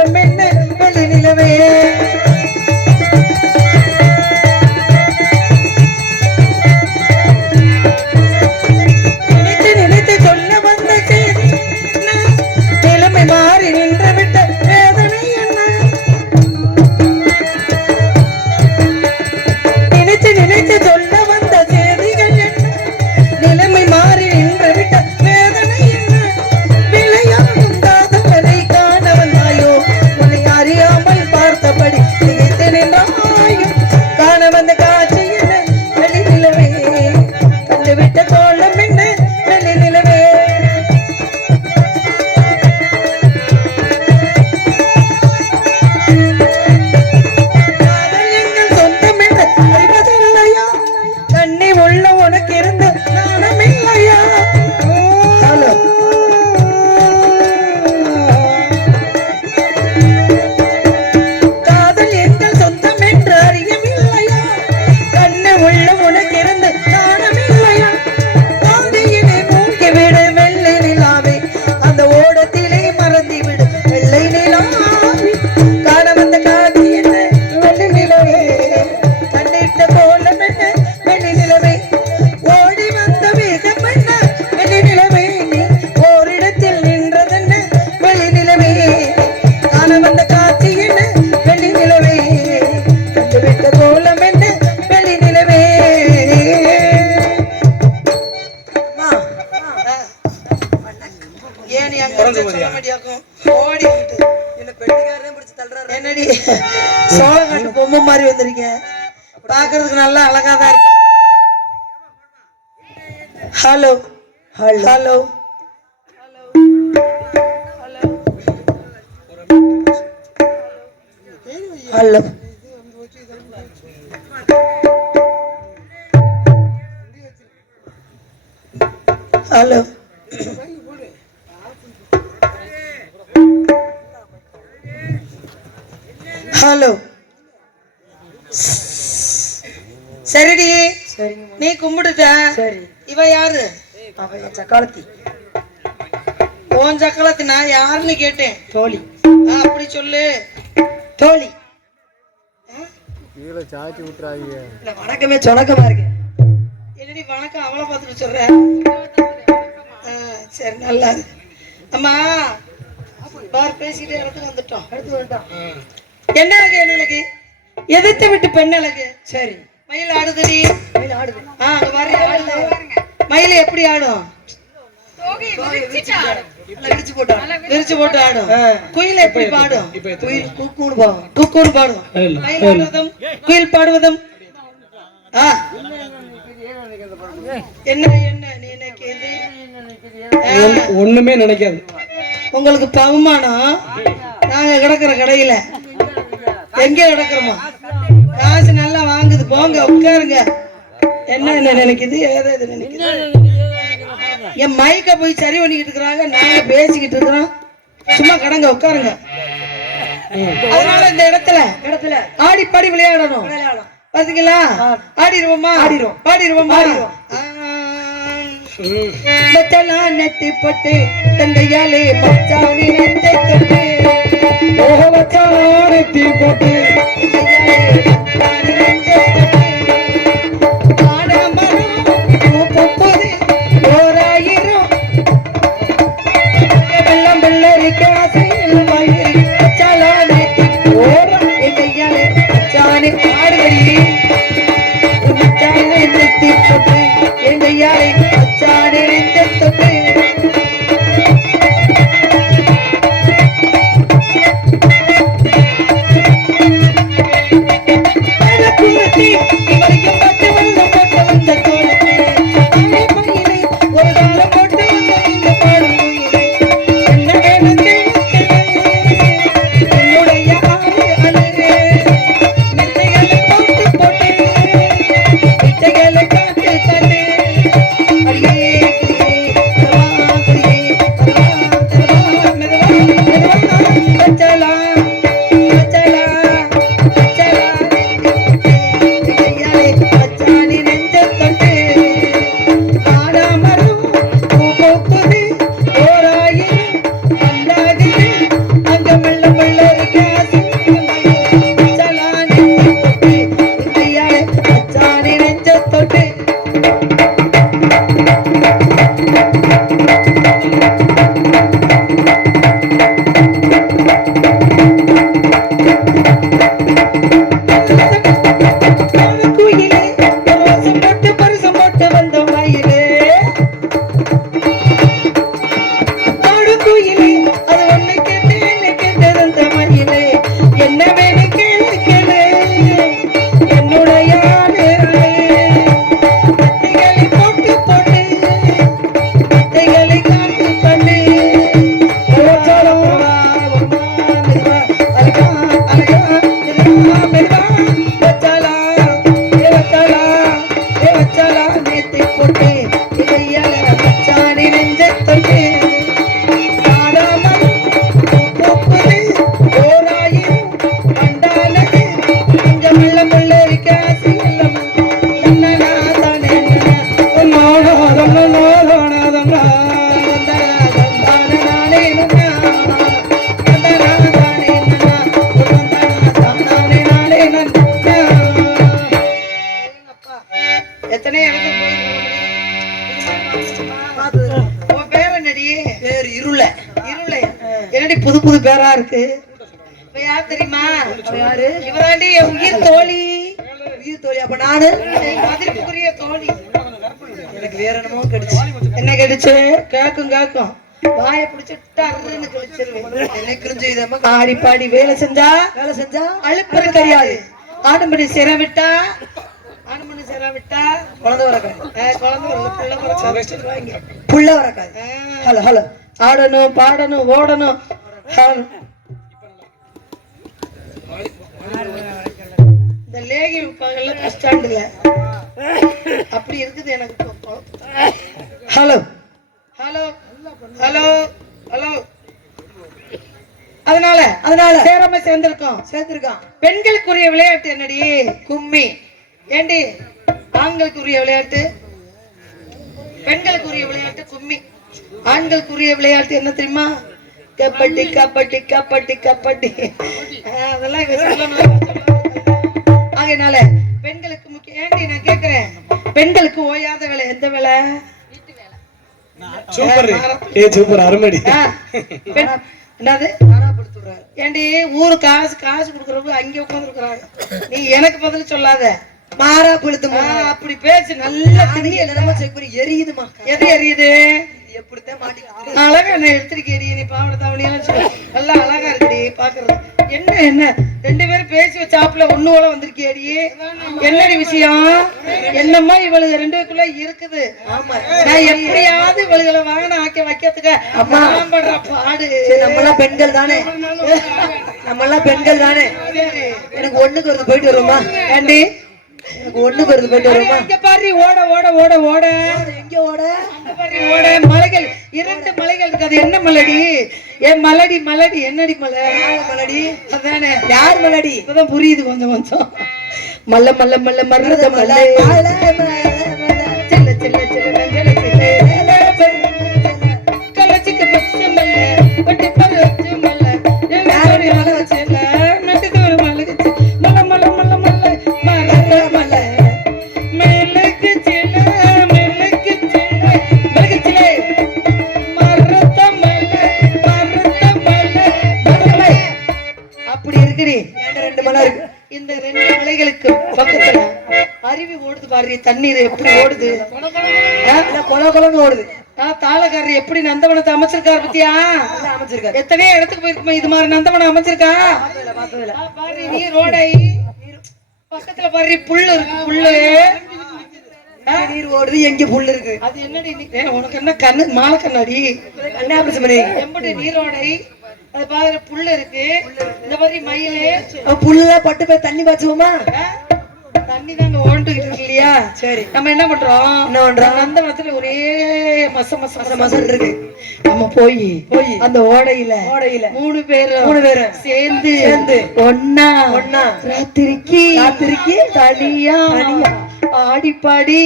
கோலம் என்ன வெளி நிலவே சோளக்காட்டு பொம்மை மாதிரி வந்திருக்கேன். பாக்குறதுக்கு நல்லா அழகாதான் இருக்கு. Hello hello hello hello hello சரிடி நீ கும்பிட்டுட்ட. இவ யாரு? சக்காலத்தி. ஓன் சக்காலத்தி. நான் யாருன்னு கேட்டேன். தோழி. அப்படி சொல்லு. தோழி. வணக்கமே சொணக்கமா இருக்கு. என்னடி வணக்கம் அவளை பார்த்துட்டு சொல்ற? சரி நல்லா. அம்மா பார் பேசிட்டு இடத்துக்கு வந்துட்டோம். என்ன அழகு? என்ன அழகு? எதிர்த்து விட்டு பெண் அழகு. சரி மயில் ஆடுதுடி. மயில் ஆடுது. அங்க பாரு ஆடுது. மயில் எப்படி ஆடும்? விரிச்சு போட்டு ஆடும். குயில் எப்படி பாடும்? குயில் குக்கூன்னு பாடும். குக்கூன்னு பாடும். மயில் ஆடுவதும் குயில் பாடுவதும். என்ன என்ன நீ நினைக்கிறது? ஒண்ணுமே நினைக்காது. உங்களுக்கு பகுமானம். நாங்க கிடக்குற கடையில எங்க கிடக்குறோமா? காசு நல்லா வாங்குது. போங்க உட்காருங்க. என்ன என்ன நினைக்குது? ஏதோ இது நினைக்குது. என் மைக்க போய் சரி பண்ணிக்கிட்டு இருக்கிறாங்க. நாங்க பேசிக்கிட்டு இருக்கிறோம். சும்மா கடங்க உட்காருங்க. அதனால இந்த இடத்துல ஆடி பாடி விளையாடணும். பாத்தீங்களா? ஆடிடுவோமா? ஆடிடுவோம். பாடிடுவோமா? நெத்தி பட்டு தந்தையாலே மச்சானி நெத்தை தொட்டு நெத்தி போட்டு வெள்ளம் வெள்ளரிக்க மச்சானி ஆடுவடி மச்சானி நெத்தி போட்டு எந்தையாலே மச்சானி நெத்தை தொட்டு குயிலே ரோசம் போட்டு பரிசம் போட்டு வந்த மயிலே குயிலே அது ஒண்ணு கேட்டு என்ன கேட்டு வந்த மயிலே என்ன வேணும் கேளு கேளு என்னுடைய மெத்தைகளை போட்டு போட்டு மெத்தைகளை காட்டு பண்ணு எத்தனை இடத்துக்கு போயிருக்கோம். உன் பேர் என்னடி? பேர் இருள. இருளை. என்னடி புது புது பேரா இருக்கு? இப்ப யார் தெரியுமா? யாரு? இவராண்டி என் உயிர் தோழி. உயிர் தோழி. அப்ப நானு மதிப்புக்குரிய தோழி. எனக்கு வேற என்னமோ கிடைச்சு. என்ன கிடைச்சு? கேக்கும் கேக்கும் வாயை பிடிச்சு டர்ன்னு கிழிச்சிருவேன். என்ன கிழிஞ்சு இதமா ஆடி பாடி வேலை செஞ்சா அழுப்பது தெரியாது. ஆடும்படி சிறை விட்டா ஆடும்படி சிறை விட்டா குழந்தை வரக்காது. குழந்தை புள்ள வரக்காது. புள்ள வரக்காது. Hello hello. ஆடணும் பாடணும் ஓடணும். இந்த லேகி பகல்ல பஸ் ஸ்டாண்டுல அப்படி இருக்குது எனக்கு. Hello hello hello hello. அதனால சேராம சேர்ந்திருக்கான். பெண்களுக்குரிய விளையாட்டு என்னடி? கும்மி. ஏண்டி ஆண்களுக்குரிய விளையாட்டு? பெண்களுக்குரிய விளையாட்டு கும்மி. ஆண்களுக்குரிய விளையாட்டு என்ன தெரியுமா? கபடி கபடி கபடி கபடி. அதெல்லாம் இவ சொல்லணும். ஆகையினால பெண்களுக்கு முக்கியம். ஏண்டி நான் கேக்குறேன், பெண்களுக்கு ஓயாத வேலை எந்த வேலை? சூப்பர். சூப்பர் அருமடி. என்னது? ஏண்டி ஊரு காசு கொடுக்கறவங்க அங்கே உட்கார்ந்து இருக்கிறாங்க. நீ எனக்கு பதில் சொல்லாத. மாறா புழுத்து. அப்படி பேச்சு நல்லா எரியுதுமா. எது எரியுது? எப்படித்தான் மாட்டி அழகா என்ன எடுத்துருக்க எரிய. நீ பாவட தாவணியெல்லாம் நல்லா அழகா இருக்குடி பாக்குறது. என்ன என்ன ரெண்டு பேரும் பேசி வச்சாப்புல ஒண்ணு போல வந்திருக்கேடி. என்னடி விஷயம்? என்னம்மா இவளுக்கு ரெண்டு பேருக்குள்ள இருக்குது. நான் எப்படியாவது இவளுகளை வாங்கின ஆக்க வைக்கிறதுக்கு அம்மா பண்ற பாடு. நம்மளாம் பெண்கள் தானே. நம்மளாம் பெண்கள் தானே. எனக்கு ஒண்ணுக்கு வருது போயிட்டு வருமா? ஏண்டி எனக்கு ஒண்ணுக்கு வருது போயிட்டு வருமா? இங்க பாரு ஓட ஓட ஓட ஓட. எங்க ஓட? அங்க பாரு ஓட. மலைகள், 2 மலைகள் இருக்கு. அது என்ன மலடி? ஏன் மலடி மலடி. என்னடி மலை? மலடி. அதானே. யார் மலடி? இப்பதான் புரியுது கொஞ்சம் கொஞ்சம். மல்ல மல்ல மல்ல மருத மல்ல செல்ல செல்ல செல்ல நஞ்சல செல்ல கலச்சிக்கு பச்சை மல்ல பட்டி பழச்சு மல்ல யாரோட மல்ல செல்ல நட்டுக்கு ஒரு மல்லுக்கு மல்ல மல்ல மல்ல மல்ல மல்ல மல்ல மேலுக்கு செல்ல மேலுக்கு செல்ல மேலுக்கு செல்ல மருத மல்ல மருத மல்ல மல்ல. அப்படி இருக்குடி. 2 மலை இருக்கு. இந்த 2 மலைகளுக்கு பக்கத்துல அருவி ஓடுது பாரு. தண்ணீர் எப்படி ஓடுது? கொல கொலன்னு ஓடுது. தாளக்காரர் எப்படி நந்தவனத்தை அமைச்சிருக்காரு பத்தியா? அமைச்சிருக்காரு. எத்தனையோ இடத்துக்கு போயிருக்குமா இது மாதிரி நந்தவனம் அமைச்சிருக்கா? பாரு நீரோடை பக்கத்துல பாரு புல்லு இருக்கு. புல்லு நீர் ஓடுது. எங்க புல்லு இருக்கு? அது என்னடி? உனக்கு என்ன கண்ணு மாலை கண்ணாடி? எம்படி நீரோடை அது பாரு புல்லு இருக்கு. இந்த மாதிரி மயிலு புல்ல பட்டு போய் தண்ணி பாய்ச்சுவோமா? தண்ணி தாங்க ஓண்டுகிட்டு இருக்கு இல்லையா? சரி. நம்ம என்ன பண்றோம்? அந்த மரத்துல ஒரே மச மச மச மசன் இருக்கு. நம்ம போய் அந்த ஓடையில 3 பேரும் சேர்ந்து ஒன்னா ராத்திரிக்கு தனியா ஆடி பாடி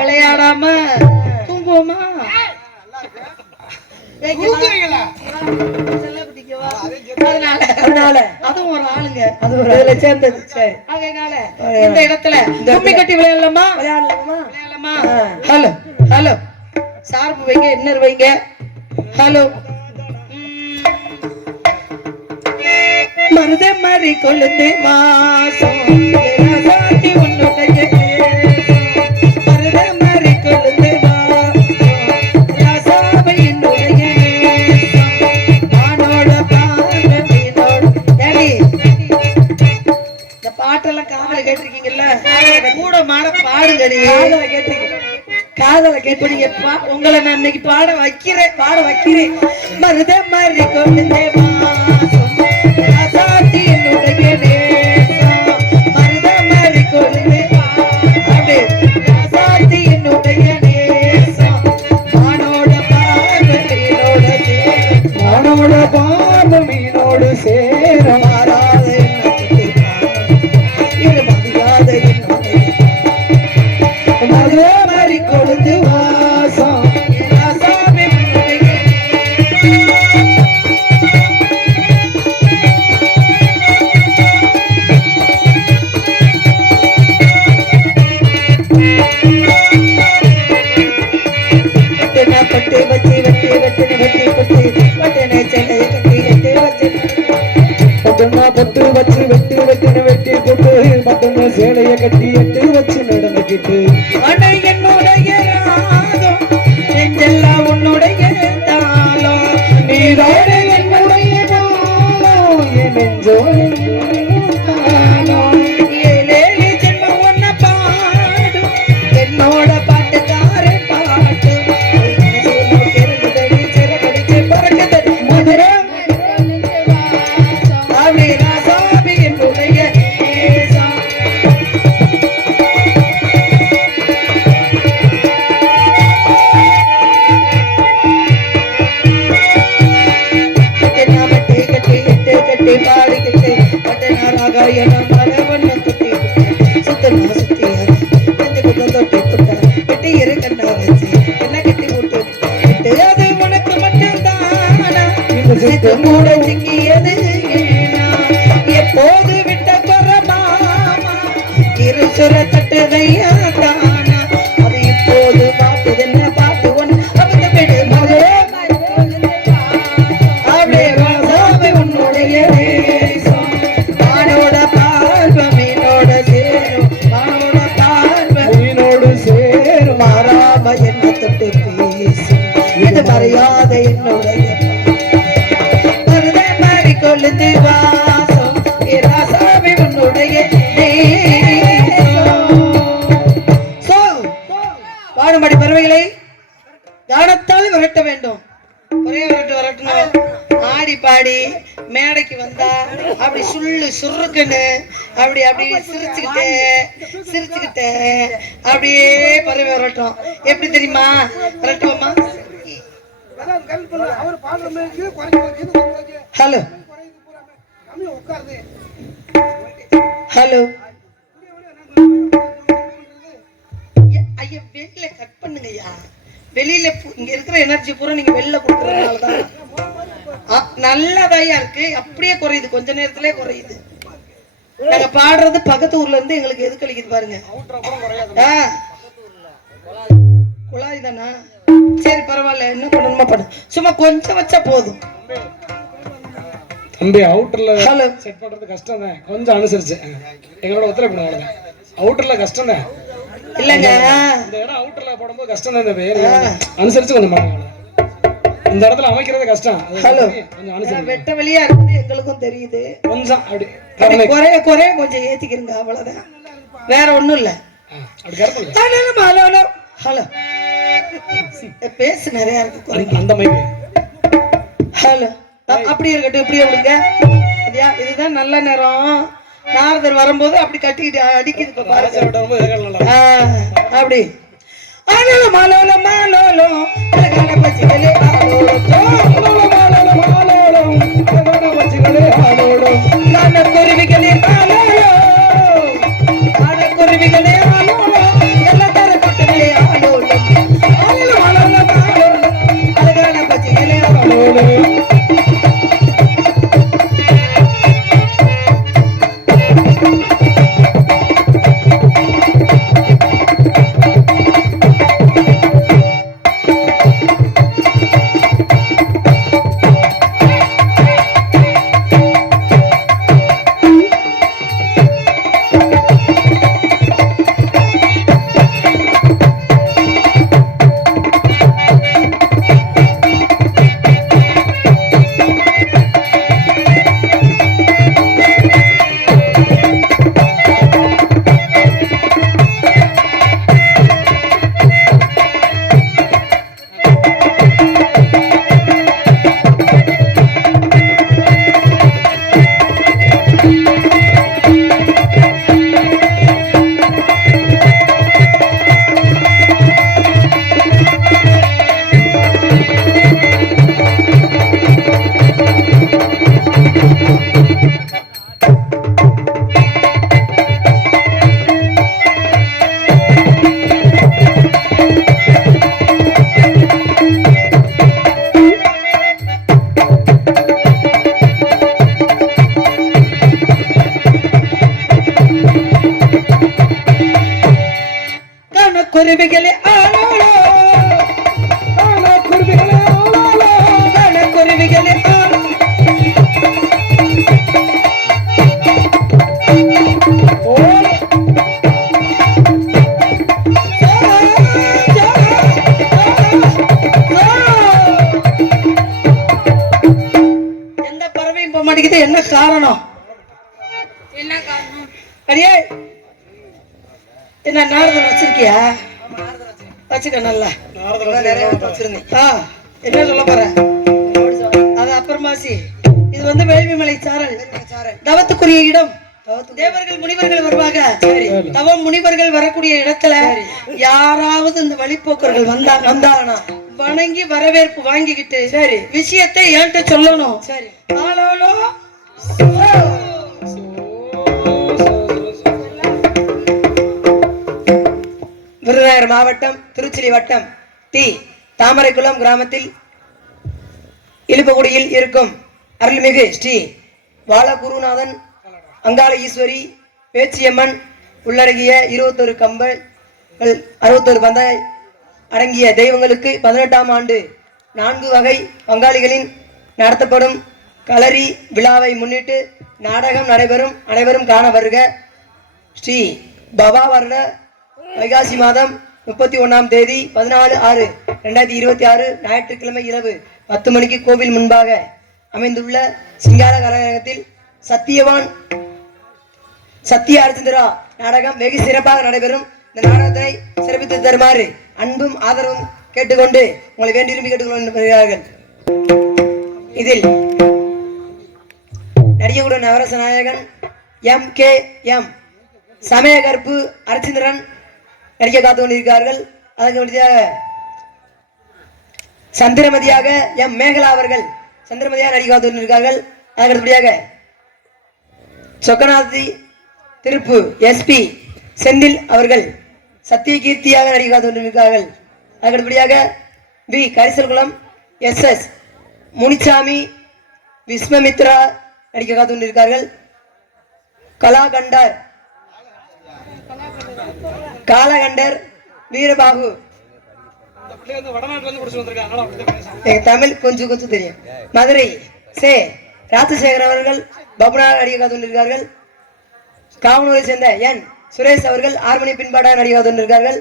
விளையாடாம தூங்குவோமா? அதனால அதுவும் ஒரு ஆளுங்க. அது ஒரு இதுல சேர்ந்தது. சரி. அதனால இந்த இடத்துல கும்மி கட்டி விளையாடலாமா? விளையாடலாமா? Hello hello. சார்பு வைங்க, இன்னர் வைங்க. ஹலோ. மருத மாதிரி கொழுந்து வாசம் ராசாத்தி உன்னுடைய மருத மாதிரி கொழுந்து வாசம் ராசாவை என்னுடைய நானோட பாடோட இந்த பாட்டெல்லாம் காதல கேட்டிருக்கீங்கல்ல கூட மாட பாடுங்கடி காதல கேட்பீங்க உங்களை நான் இன்னைக்கு பாட வைக்கிறேன் மருத மாதிரி கொழுந்து வாசம் ராசாத்தி என்னுடைய நேசம் மருத மாதிரி கொழுந்து அப்படியே ராசாத்தி என்னுடைய நேசம் மானோட பார்வை மீனோடு சேர மாறாத மதியாத மருத மாதிரி கொழுந்து வாசம் ராசாமி பட்டு வச்சு வெட்டி பட்டனை சென்னை கட்டி எட்டு வச்சு பொட்டு வச்சு வெட்டி கொண்டு பட்டன சேலைய கட்டி எட்டு வச்சு நடந்துக்கிட்டு அடை என்னுடைய ராகம் நெஞ்செல்லாம் உன்னுடைய தாளம் நீதான என்னுடைய தாளம் என் நெஞ்சோடு தாளம் ஏழேழு ஜென்மம் ஒன்ன பாடும் என்னோட பாட்டுக்காரே பாட்டு சிறகடிச்சு பறக்குது மதுரை அப்படி ராசாமி என்னுடைய நேசம் கட்டி பாடிக்கிட்டு பட்டனாராக என மலவண்ண குத்தி சுத்தமா சுத்தியாரு நெஞ்சு குத்தம் தொட்டி புட்ட வெட்டி இரு கண்ணா வச்சு என்ன கட்டி விட்டு விட்டு அது உனக்கு மட்டும் தானா சித்து மூட சிக்கியது எப்போது விட்ட குற மாமா இரு சுர தட்டுதையா தானா அது இப்போது பாட்டுது என்ன பாட்டு ஒன்று அவங்க விடு மதுரை அப்படியே ராசாவை உன்னுடைய நேசம் மானோட பார்வை மீனோட சேரும் மானோட பார்வை மீனோடு சேரும் மாறாம என்ன தொட்டு பேசும் இது மறையாத என்னுடைய மருத மாதிரி கொழுந்து வாசம் ராசாவை உன்னுடைய பாடும்படி பறவைகளை கானத்தால் விரட்ட வேண்டும் ஒரே விரட்டணும் ஆடி பாடி மேடைக்கு வந்தா அப்படி சுருக்குன்னு அப்படி சிரிச்சுக்கிட்டு அப்படியே பறவை விரட்டும் எப்படி தெரியுமா விரட்டுவோமா ஹலோ ஹலோ ஐயா வெளியில கட் பண்ணுங்கய்யா வெளியில இங்க இருக்கிற எனர்ஜி பூரா நீங்க வெளில கொடுக்கறதுனாலதான் நல்லதாயா இருக்கு அப்படியே குறையுது கொஞ்ச நேரத்திலே குறையுது நாங்க பாடுறது பக்கத்து ஊர்ல இருந்து எங்களுக்கு எது கழிக்குது பாருங்க குழாய் தானா சரி பரவாயில்ல என்ன பண்ணணுமா பண்ணு சும்மா கொஞ்சம் வச்சா போதும் தம்பி அவுட்டர்ல ஹலோ செட் பண்றது கஷ்டம் தான் கொஞ்சம் அனுசரிச்சு எங்களோட ஒத்துழைப்பு அவ்வளவுதான் அவுட்டர்ல கஷ்டம் தான் இல்லங்க இந்த இடம் அவுட்டர்ல போடும்போது கஷ்டம் தான் இந்த பேர் அனுசரிச்சு கொஞ்சம் மாறுங்க இந்த இடத்துல அமைக்கிறது கஷ்டம் ஹலோ கொஞ்சம் அனுசரிச்சு வெட்ட வழியா இருக்குது எங்களுக்கும் தெரியுது கொஞ்சம் அப்படி குறைய கொஞ்சம் ஏத்திக்கிறங்க அவ்வளவுதான் வேற ஒண்ணும் இல்ல அப்படி கரெக்ட் ஹலோ ஹலோ பேசு நிறைய இருக்கு அந்த மைக் ஹலோ அப்படி இருக்கட்டும் இப்படி விடுங்க இதுதான் நல்ல நேரம் நாரதர் வரும்போது அப்படி கட்டிக்கிட்டு அடிக்குது பாருங்க அப்படி ஆலோலம் ஆலோலம் ஆலோலம் அழகான பச்சிகளே ஆலோலம் ஆலோலம் ஆலோலம் அழகான பச்சிகளே ஆலோலம் கான குருவிகளே ஆலோலம் கான குருவிகளே ஆலோலம் எல்லா தர குட்டிகளே ஆலோலம் ஆலோலம் ஆலோலம் ஆலோலம் அழகான பச்சிகளே ஆலோலம் கணக்குருவிகளே ஆளாளோ, கணக்குருவிகளே ஆளாளோ, கணக்குருவிகளே ஆளாளோ. எந்த பறவையும் போக மாட்டேங்குது, என்ன காரணம்? அடியே என்ன நாரதம் வச்சிருக்கியா? வச்சுக்க நல்லா. என்ன சொல்ல போற? அது அப்புறமாசி. இது வந்து வேள்விமலை சாரல், தவத்துக்குரிய இடம். தேவர்கள் முனிவர்கள் வருவாங்க. தவம் முனிவர்கள் வரக்கூடிய இடத்துல யாராவது இந்த வழிபோக்கர்கள் வந்தாங்கன்னா வணங்கி வரவேற்பு வாங்கிக்கிட்டு சரி விஷயத்தை என்கிட்ட சொல்லணும். சரி ஆளோலோ விருதுநகர் மாவட்டம் திருச்சிலி வட்டம் டி தாமரைக்குளம் கிராமத்தில் இழுப்பகுடியில் இருக்கும் அருள்மிகு ஸ்ரீ பாலகுருநாதன் அங்காள ஈஸ்வரி பேச்சியம்மன் உள்ளடங்கிய 21 கம்பல் 61 பந்தாய் அடங்கிய தெய்வங்களுக்கு 18ஆம் ஆண்டு 4 வகை பங்காளிகளின் நடத்தப்படும் களரி விழாவை முன்னிட்டு நாடகம் நடைபெறும். அனைவரும் காண வருக. ஸ்ரீ பவா வருட வைகாசி மாதம் 31ஆம் தேதி 14/6/2026 ஞாயிற்றுக்கிழமை இரவு 10 மணிக்கு கோவில் முன்பாக அமைந்துள்ள சிங்கார கலையரங்கத்தில் சத்திய அர்ச்சந்திரா நாடகம் வெகு சிறப்பாக நடைபெறும். இந்த நாடகத்தை சிறப்பித்து தருமாறு அன்பும் ஆதரவும் கேட்டுக்கொண்டு உங்களை வேண்டி விரும்பி கேட்டுக்கொள்கிறார்கள். இதில் நடிகருடன் நவரச நாயகன் MKM சமய கற்பு அர்ச்சந்திரன் நடிக்க காத்து கொண்டிருக்கிறார்கள். அதற்கு அடுத்ததாக சந்திரமதியாக மேகலா அவர்கள் சந்திரமதியாக நடிக்க காத்து கொண்டிருக்கிறார்கள். அதற்கு அடுத்தபடியாக சொக்கநாதி திருப்பு SP செந்தில் அவர்கள் சத்திய கீர்த்தியாக நடிக்க காத்து கொண்டிருக்கிறார்கள். அதற்கு அடுத்தபடியாக V கரிசல்குளம் SS முனிசாமி விஸ்வமித்ரா நடிக்க காத்து கொண்டிருக்கிறார்கள். காலகண்டர் வீரபாகு தமிழ் கொஞ்சம் கொஞ்சம் தெரியும். மதுரை சே ராஜசேகர் அவர்கள் பபுனாக நடிக்க காத்து கொண்டிருக்கிறார்கள். காவனூரை சேர்ந்த N சுரேஷ் அவர்கள் ஆர்மனி பின்பாடாக நடிக்க காத்து கொண்டிருக்கிறார்கள்.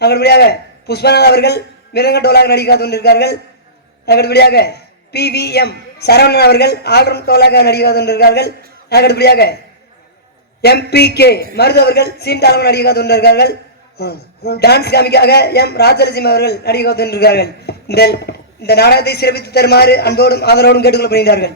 அதன்படியாக புஷ்பநாத் அவர்கள் மிருங்க டோலாக நடிக்க காத்து கொண்டிருக்கிறார்கள். அதன்படியாக PVM சரவணன் அவர்கள் ஆல்ரவுண்ட் டோலாக நடிக்க காத்து கொண்டிருக்கிறார்கள். அதன்படியாக MPK மருது அவர்கள் சீன்டாளம் நடிக்க காத்து கொண்டிருக்கிறார்கள். டான்ஸ் காமிக்காக M ராஜலட்சுமி அவர்கள் நடிக்க காத்து கொண்டிருக்கிறார்கள். இந்த நாடகத்தை சிறப்பித்து தருமாறு அன்போடும் ஆதரவோடும் கேட்டுக்கொள்ளப்படுகிறார்கள்.